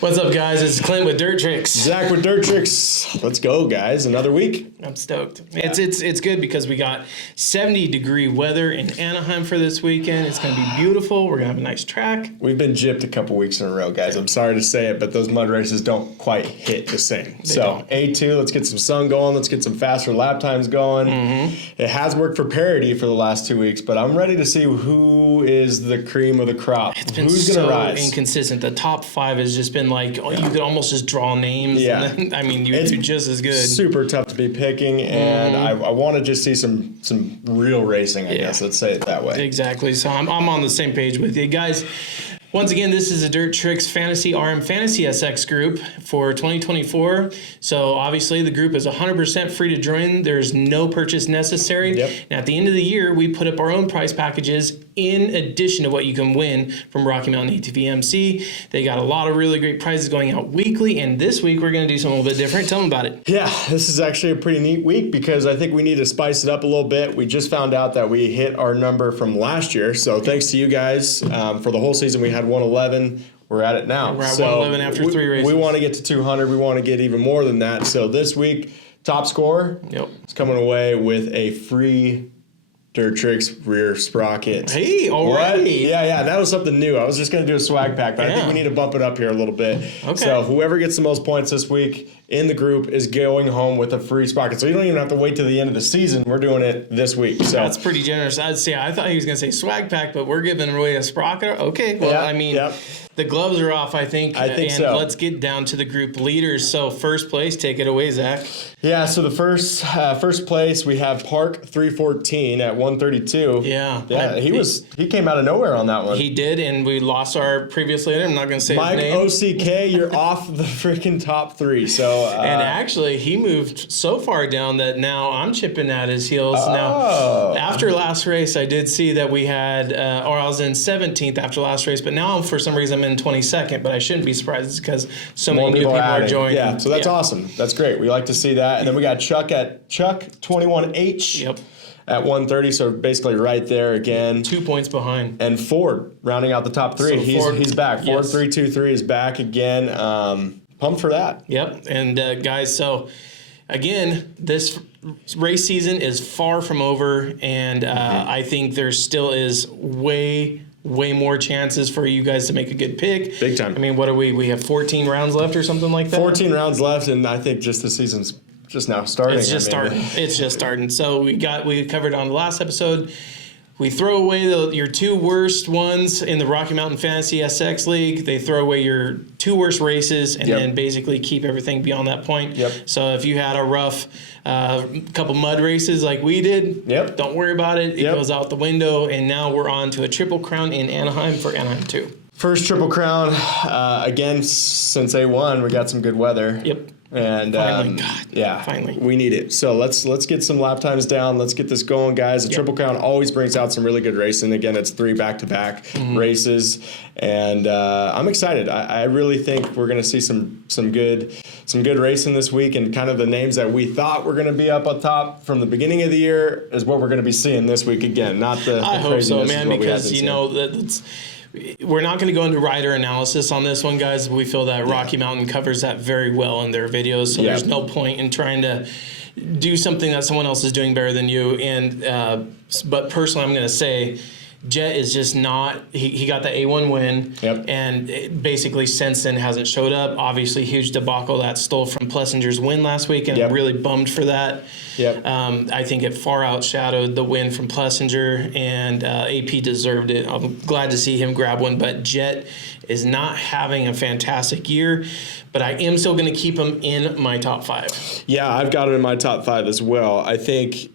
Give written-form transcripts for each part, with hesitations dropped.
What's up, guys? It's Clint with Dirt Tricks. Zach with Dirt Tricks. Let's go, guys. Another week. I'm stoked. Yeah. It's good because we got 70-degree weather in Anaheim for this weekend. It's going to be beautiful. We're going to have a nice track. We've been gypped a couple weeks in a row, guys. I'm sorry to say it, but those mud races don't quite hit the same. So A2, let's get some sun going. Let's get some faster lap times going. Mm-hmm. It has worked for parity for the last 2 weeks, but I'm ready to see who is the cream of the crop. It's been Who's so going to rise? inconsistent. The top five has just been like, you could almost just draw names. Yeah. And then, I mean, you're just as good. Super tough to be picking, and I want to just see some real racing, I guess. Let's say it that way. Exactly. So I'm on the same page with you guys. Once again, this is a Dirt Tricks Fantasy RM Fantasy SX group for 2024. So obviously the group is 100% free to join. There's no purchase necessary. Yep. And at the end of the year, we put up our own prize packages in addition to what you can win from Rocky Mountain ATV MC. They got a lot of really great prizes going out weekly. And this week, we're going to do something a little bit different. Tell them about it. Yeah, this is actually a pretty neat week because I think we need to spice it up a little bit. We just found out that we hit our number from last year. So thanks to you guys. For the whole season, we had 111. We're at it now. We're at 111 after 3 races. We want to get to 200. We want to get even more than that. So this week, top scorer is coming away with a free Dirt Tricks rear sprocket. Hey, already. Yeah, that was something new. I was just going to do a swag pack, but I think we need to bump it up here a little bit. Okay. So whoever gets the most points this week in the group is going home with a free sprocket. So you don't even have to wait till the end of the season. We're doing it this week. So that's pretty generous. I thought he was going to say swag pack, but we're giving away a sprocket. Okay, well, the gloves are off, I think. I think so. Let's get down to the group leaders. So first place, take it away, Zach. Yeah, so the first place, we have Park 314 at 132. Yeah. He came out of nowhere on that one. He did, and we lost our previous leader. I'm not going to say Mike his name. OCK, you're off the freaking top three. So and actually, he moved so far down that now I'm chipping at his heels. Now, after last race, I did see that we had, or I was in 17th after last race, but now for some reason I'm in 22nd, but I shouldn't be surprised because so many new people are joining. Yeah, so that's awesome. That's great. We like to see that. And then we got Chuck 21H. Yep. At 130, so basically right there again. 2 points behind. And Ford rounding out the top three. So he's back. Ford 323 is back again. Pumped for that. Yep. And guys, so again, this race season is far from over, and I think there still is way more chances for you guys to make a good pick. Big time. I mean, what are we? We have 14 rounds left or something like that? 14 rounds left, and I think just the season's just now starting. It's just starting. It's just starting. So we covered on the last episode. We throw away your two worst ones in the Rocky Mountain Fantasy SX League. They throw away your two worst races and then basically keep everything beyond that point. Yep. So if you had a rough couple mud races like we did, don't worry about it. It goes out the window. And now we're on to a Triple Crown in Anaheim for Anaheim 2. First Triple Crown, again, since A1, we got some good weather. Yep. And finally, we need it. So let's get some lap times down. Let's get this going, guys. The Triple Crown always brings out some really good racing. Again, it's 3 back-to-back races, and I'm excited. I really think we're going to see some good racing this week, and kind of the names that we thought were going to be up on top from the beginning of the year is what we're going to be seeing this week again. Not the I hope so, man, because that's. We're not going to go into rider analysis on this one, guys. We feel that Rocky Mountain covers that very well in their videos, so there's no point in trying to do something that someone else is doing better than you. And but personally, I'm going to say Jet is just not. He got the A1 win, and basically since then hasn't showed up. Obviously, huge debacle that stole from Plessinger's win last week, and I'm really bummed for that. I think it far outshadowed the win from Plessinger, and AP deserved it. I'm glad to see him grab one, but Jet is not having a fantastic year, but I am still going to keep him in my top 5. Yeah, I've got him in my top 5 as well. I think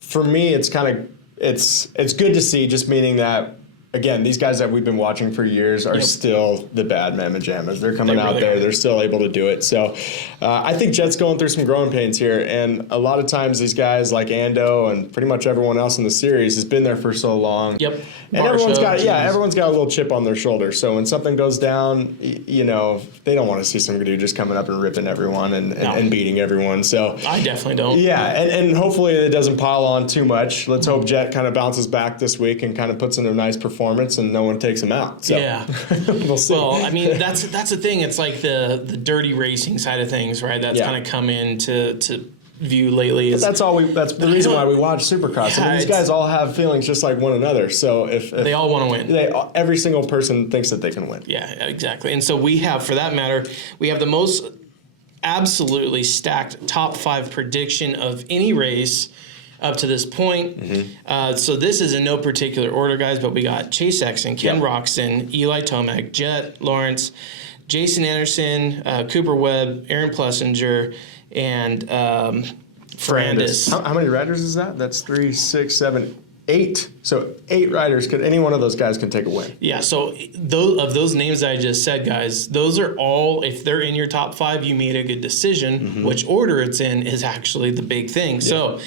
for me, it's kind of it's good to see, just meaning that, again, these guys that we've been watching for years are still the bad mamma jammas. They're coming out there. They're still able to do it. So I think Jet's going through some growing pains here. And a lot of times these guys like Ando and pretty much everyone else in the series has been there for so long. And everyone's got a little chip on their shoulder. So when something goes down, they don't want to see some dude just coming up and ripping everyone and beating everyone. So I definitely don't. Yeah, and hopefully it doesn't pile on too much. Let's hope Jet kind of bounces back this week and kind of puts in a nice performance performance and no one takes him out. So Yeah. we'll see. Well, I mean, that's the thing. It's like the dirty racing side of things, right? That's kind of come into view lately. That's the reason why we watch Supercross. I mean, these guys all have feelings just like one another. So if they all want to win, every single person thinks that they can win. Yeah, exactly. And so we have, for that matter, we have the most absolutely stacked top 5 prediction of any race up to this point. So this is in no particular order, guys, but we got Chase Sexton, Ken Roczen, Eli Tomac, Jet Lawrence, Jason Anderson, Cooper Webb, Aaron Plessinger, and Ferrandis. How many riders is that? That's 3, 6, 7, 8. So 8 riders. Any one of those guys can take a win. Yeah, so those names that I just said, guys, those are all, if they're in your top 5, you made a good decision. Which order it's in is actually the big thing. So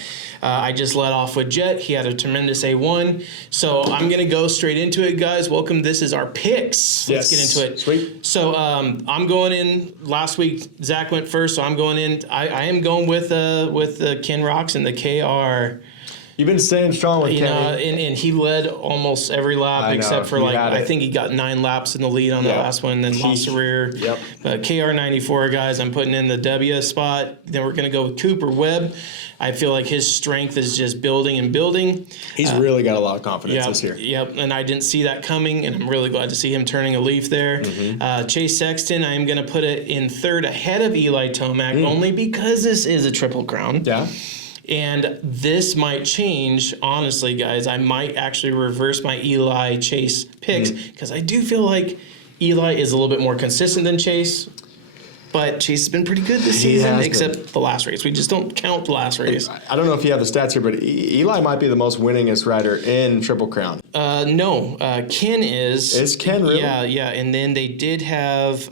I just let off with Jet. He had a tremendous A1. So I'm going to go straight into it, guys. Welcome. This is our picks. Let's get into it. Sweet. So I'm going in. Last week, Zach went first, so I'm going in. I am going with Ken Roczen, the KR. You've been staying strong with Kenny. And he led almost every lap except for I think he got 9 laps in the lead on the last one, then lost the rear. Yep. But KR94, guys, I'm putting in the W spot. Then we're going to go with Cooper Webb. I feel like his strength is just building and building. He's really got a lot of confidence this year. Yep, and I didn't see that coming, and I'm really glad to see him turning a leaf there. Chase Sexton, I am going to put it in 3rd ahead of Eli Tomac, only because this is a Triple Crown. Yeah. And this might change, honestly, guys. I might actually reverse my Eli Chase picks because I do feel like Eli is a little bit more consistent than Chase. But Chase has been pretty good this season, except the last race. We just don't count the last race. I don't know if you have the stats here, but Eli might be the most winningest rider in Triple Crown. No, Ken is. Is Ken really? Yeah. And then they did have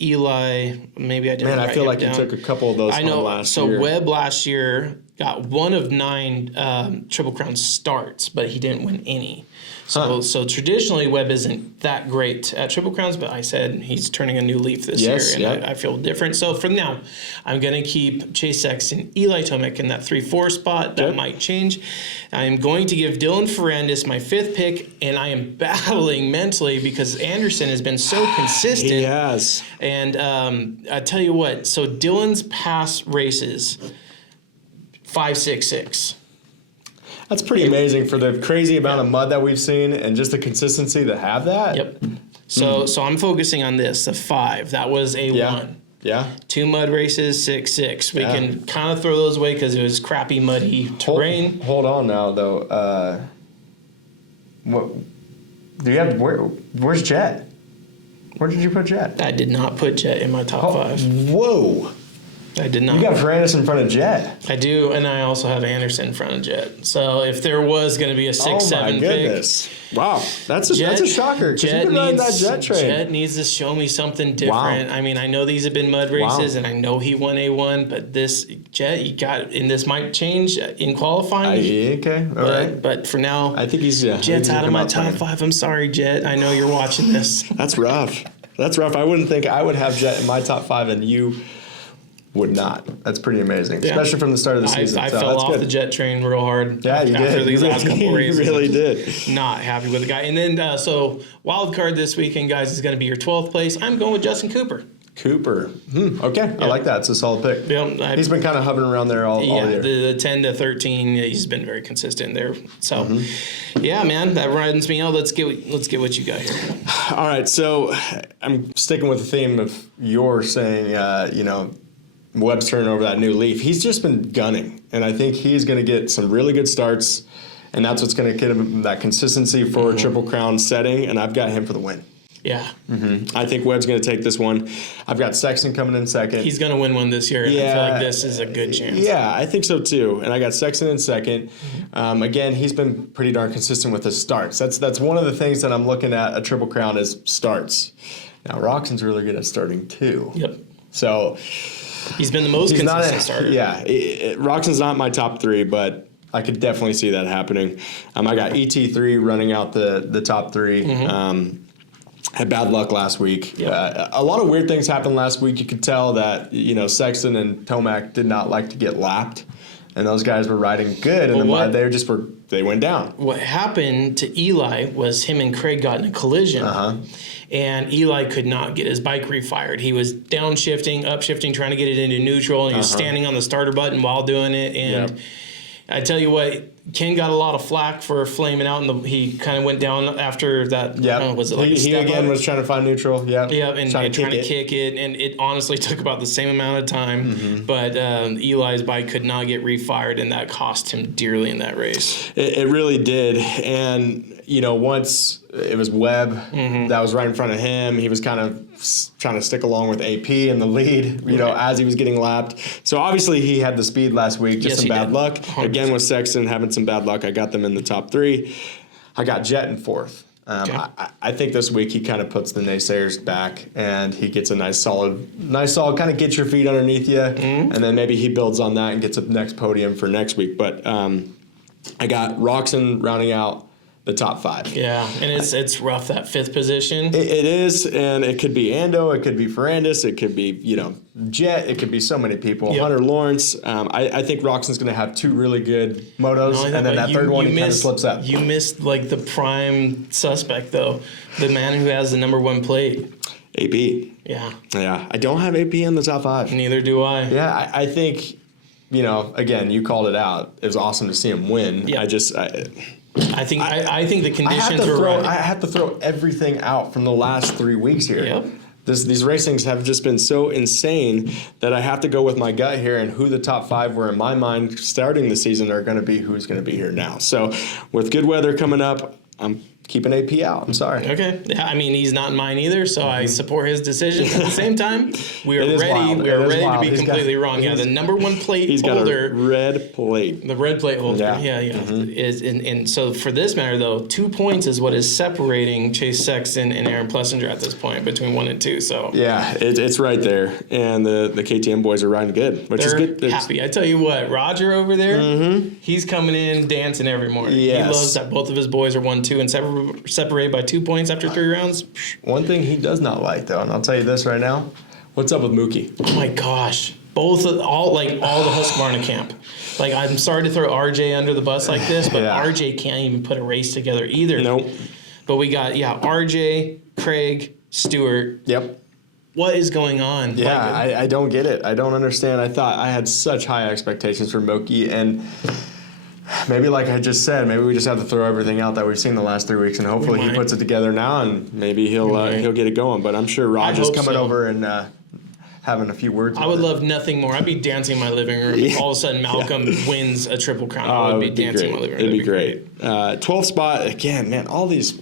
Eli. Maybe I didn't. Man, I feel like you took a couple of those last year. So Webb last year got 1 of 9 Triple Crown starts, but he didn't win any. So traditionally, Webb isn't that great at Triple Crowns, but I said he's turning a new leaf this year, and I feel different. So from now, I'm going to keep Chase Sexton, Eli Tomac in that 3-4 spot. That might change. I am going to give Dylan Ferrandis my 5th pick, and I am battling mentally because Anderson has been so consistent. He has. And I tell you what, so Dylan's past races, 5, 6, 6. That's pretty amazing for the crazy amount of mud that we've seen and just the consistency to have that. Yep. So I'm focusing on this, the 5. That was a 1. Yeah. 2 mud races, 6, 6. We can kind of throw those away because it was crappy, muddy terrain. Hold on now, though. What do you have? Where's Jet? Where did you put Jet? I did not put Jet in my top 5. Whoa. I did not. You got Ferrandis in front of Jet. I do, and I also have Anderson in front of Jet. So if there was going to be a 6, 7 pick. Wow, that's a shocker. Because you've been riding that Jet train. Jet needs to show me something different. Wow. I mean, I know these have been mud races, and I know he won A1, but this Jet, and this might change in qualifying. Okay, all right. But for now, I think Jet's out of my top 5. I'm sorry, Jet. I know you're watching this. That's rough. I wouldn't think I would have Jet in my top 5, and you would not. That's pretty amazing, especially from the start of the season. I fell off the Jet train real hard. Yeah, you after did. These last couple races. You really did. Not happy with the guy. And then, so wild card this weekend, guys, is going to be your 12th place. I'm going with Justin Cooper. Okay, I like that. It's a solid pick. Yeah, he's been kind of hovering around there all year. The 10 to 13, he's been very consistent there. So, yeah, man, that runs me out. Let's get what you got here. All right, so I'm sticking with the theme of your saying, Webb's turning over that new leaf. He's just been gunning, and I think he's going to get some really good starts, and that's what's going to get him that consistency for a Triple Crown setting, and I've got him for the win. Yeah. I think Webb's going to take this one. I've got Sexton coming in second. He's going to win one this year, and I feel like this is a good chance. Yeah, I think so too. And I got Sexton in second. Again, he's been pretty darn consistent with his starts. That's one of the things that I'm looking at a Triple Crown is starts. Now, Roczen's really good at starting too. Yep. So he's been the most consistent starter. Yeah, Roczen's not my top 3, but I could definitely see that happening. I got ET3 running out the top 3. Had bad luck last week. Yep. A lot of weird things happened last week. You could tell that Sexton and Tomac did not like to get lapped. and those guys were riding good in the mud. They went down. What happened to Eli was him and Craig got in a collision. And Eli could not get his bike refired. He was downshifting, upshifting, trying to get it into neutral, and he was standing on the starter button while doing it. And I tell you what, Ken got a lot of flack for flaming out, and he kind of went down after that. Was it like he again was trying to find neutral. And trying to kick it, and it honestly took about the same amount of time. But Eli's bike could not get refired, and that cost him dearly in that race. It really did, and once it was Webb that was right in front of him, he was kind of trying to stick along with AP in the lead, as he was getting lapped. So obviously he had the speed last week, just some bad luck. 100%. Again with Sexton having some bad luck, I got them in the top 3. I got Jet in 4th. I think this week he kind of puts the naysayers back, and he gets a nice solid kind of get your feet underneath you, and then maybe he builds on that and gets a next podium for next week. But I got Roxon rounding out the top 5. Yeah, and it's rough, that 5th position. It is, and it could be Ando, it could be Ferrandis, it could be, Jet, it could be so many people. Hunter Lawrence. I think Roxon's going to have 2 really good motos, and then that third one he kind of slips up. You missed, the prime suspect, though. The man who has the number 1 plate. AP. Yeah. Yeah, I don't have AP in the top 5. Neither do I. Yeah, I think, again, you called it out. It was awesome to see him win. Yeah. I think the conditions were right. I have to throw everything out from the last 3 weeks here. Yep. These racings have just been so insane that I have to go with my gut here, and who the top 5 were in my mind starting the season are going to be who's going to be here now. So with good weather coming up, I'm keeping AP out. I'm sorry. Okay. Yeah, I mean, he's not in mine either, so I support his decision. At the same time, we are ready. We are ready to be completely wrong. Yeah, the number 1 plate holder. He's got a red plate. The red plate holder. Yeah. Is and so for this matter though, 2 points is what is separating Chase Sexton and Aaron Plessinger at this point between 1 and 2. So yeah, it's right there, and the KTM boys are riding good, which is good. Happy. I tell you what, Roger over there, he's coming in dancing every morning. Yes. He loves that both of his boys are 1-2 and separated by 2 points after 3 rounds. One thing he does not like, though, and I'll tell you this right now, what's up with Mookie? Oh my gosh, all the Husqvarna camp. I'm sorry to throw RJ under the bus like this, but RJ can't even put a race together either. Nope. But we got RJ, Craig, Stewart. Yep. What is going on? Yeah, I don't get it. I don't understand. I thought I had such high expectations for Mookie, and maybe like I just said, maybe we just have to throw everything out that we've seen the last 3 weeks, and hopefully he puts it togetger now, and maybe he'll get it going. But I'm sure Roger's coming over and having a few words. I would love nothing more. I'd be dancing in my living room. If all of a sudden Malcolm wins a Triple Crown. I would be dancing in my living room. It'd be great. 12th spot again, man. All these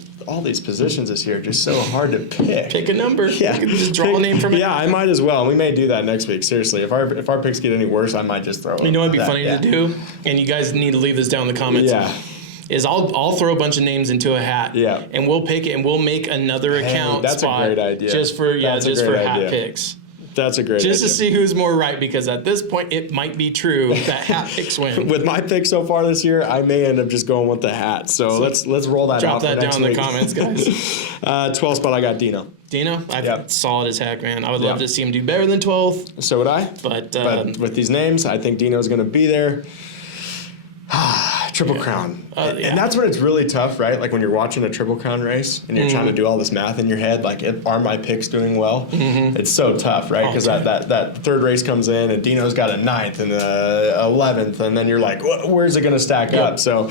positions this year are just so hard to pick. Pick a number. Yeah. You can just draw a name from it. Yeah, I might as well. We may do that next week. Seriously, if our picks get any worse, I might just throw it. You know what'd be funny to do? And you guys need to leave this down in the comments. Yeah. Is I'll throw a bunch of names into a hat. Yeah. And we'll pick it, and we'll make another account that's spot. That's a great idea. Just for hat picks. That's a great idea. Just to see who's more right, because at this point it might be true that hat picks win. With my pick so far this year, I may end up just going with the hat. So let's roll that out for next week. Drop that down in the comments, guys. 12th spot, I got Dino. Dino? Solid as heck, man. I would love to see him do better than 12th. So would I. But with these names, I think Dino's going to be there. Triple Crown. And that's when it's really tough, right? Like when you're watching a Triple Crown race and you're trying to do all this math in your head, like, are my picks doing well? It's so tough, right? Because that third race comes in and Dino's got a 9th and a 11th, and then you're like, where's it going to stack up? So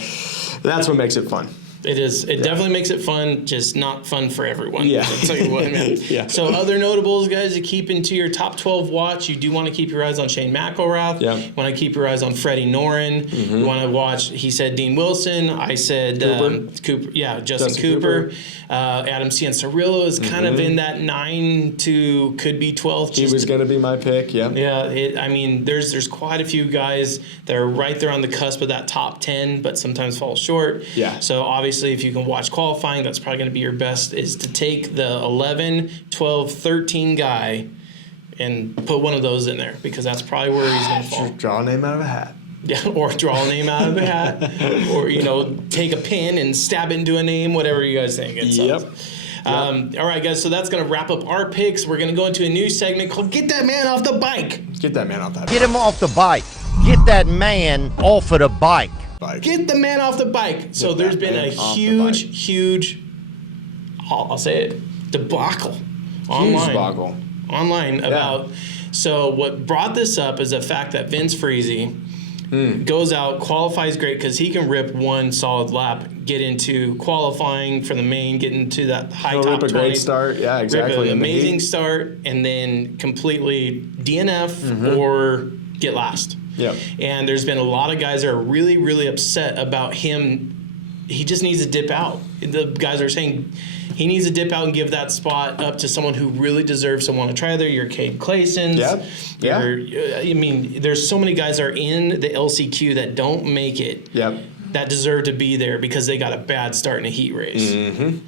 that's what makes it fun. It is. It definitely makes it fun, just not fun for everyone. Yeah. I'll tell you what, man. Yeah. So other notables, guys, to keep into your top 12 watch, you do want to keep your eyes on Shane McElrath. Yeah. You want to keep your eyes on Freddie Noren. You want to watch, he said Dean Wilson. I said Cooper. Yeah, Justin Cooper. Adam Cianciarulo is kind of in that 9 to could be 12th. He was going to be my pick, yeah. Yeah, I mean, there's quite a few guys that are right there on the cusp of that top 10, but sometimes fall short. Yeah. So obviously, if you can watch qualifying, that's probably going to be your best, is to take the 11, 12, 13 guy and put one of those in there, because that's probably where he's going to fall. Draw a name out of a hat. Yeah, or draw a name out of a hat, or take a pin and stab it into a name, whatever you guys think. All right, guys, so that's going to wrap up our picks. We're going to go into a new segment called Get That Man Off the Bike. Get that man off that bike. Get him off the bike. Get that man off of the bike. Get the man off the bike. So there's been a huge, I'll say it, debacle online about. So what brought this up is the fact that Vince Freeze goes out, qualifies great because he can rip one solid lap, get into qualifying for the main, get into that high top 20. Rip a great start. Yeah, exactly. Rip an amazing start, and then completely DNF or get last. Yep. And there's been a lot of guys that are really, really upset about him. He just needs to dip out. The guys are saying he needs to dip out and give that spot up to someone who really deserves to want to try there. Your Cade Claysons. Yep. Yeah. I mean, there's so many guys that are in the LCQ that don't make it. Yep. That deserve to be there because they got a bad start in a heat race. Mm-hmm.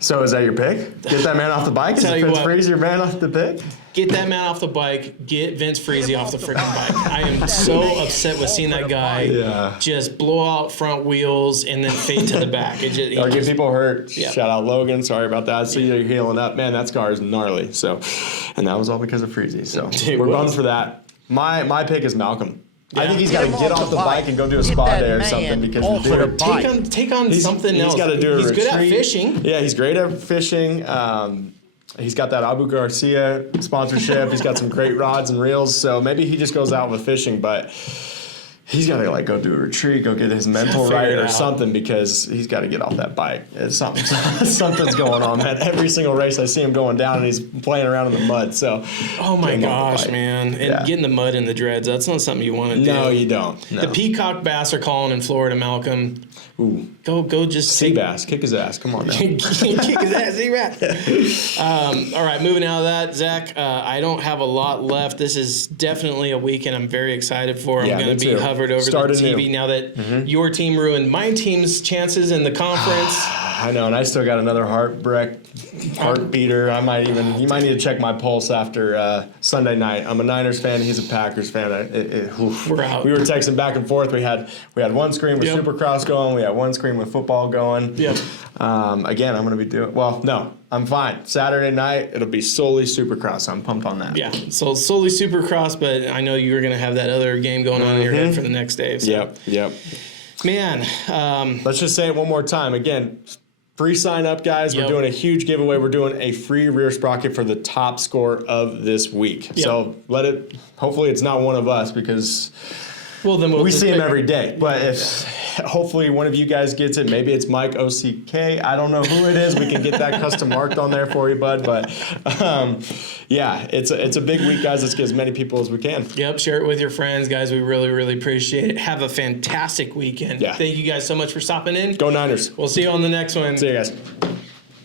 So is that your pick? Get that man off the bike? Is Vince Freeze your man off the pick? Get that man off the bike. Get Vince Freeze off the freaking bike. I am so upset with seeing that guy just blow out front wheels and then fade to the back. It just, or get people hurt. Yeah. Shout out Logan. Sorry about that. So you're healing up. Man, that scar is gnarly. So, and that was all because of Freezy. So we're bummed for that. My pick is Malcolm. I think he's got to get off the bike and go do a spa day or something because take on something else. He's got to do a retreat. He's good at fishing. Yeah, he's great at fishing. He's got that Abu Garcia sponsorship. He's got some great rods and reels. So maybe he just goes out with fishing, but he's got to go do a retreat, go get his mental right or something because he's got to get off that bike. It's something's going on, man. Every single race I see him going down and he's playing around in the mud. So, oh my gosh, man! And getting the mud in the dreads—that's not something you want to do. No, you don't. No. The peacock bass are calling in Florida, Malcolm. Ooh. Go just sea bass, kick his ass. Come on now. Kick his ass, sea bass. All right, moving out of that, Zach. I don't have a lot left. This is definitely a weekend I'm very excited for. I'm going to be hovered over the TV now that your team ruined my team's chances in the conference. I know, and I still got another heartbeater. You might need to check my pulse after Sunday night. I'm a Niners fan. He's a Packers fan. We're out. We were texting back and forth. We had one screen with Supercross going. We had one screen with football going. Yep. Again, I'm going to be doing. Well, no, I'm fine. Saturday night it'll be solely Supercross. I'm pumped on that. Yeah. So solely Supercross, but I know you were going to have that other game going on in your head for the next day. So. Yep. Man. Let's just say it one more time. Again. Free sign up, guys. We're doing a huge giveaway. We're doing a free rear sprocket for the top score of this week. Yep. So hopefully it's not one of us because we see him every day. But if hopefully one of you guys gets it, maybe it's Mike OCK. I don't know who it is. We can get that custom marked on there for you, bud. But it's a big week, guys. Let's get as many people as we can. Yep, share it with your friends, guys. We really, really appreciate it. Have a fantastic weekend. Yeah. Thank you guys so much for stopping in. Go Niners. We'll see you on the next one. See you guys.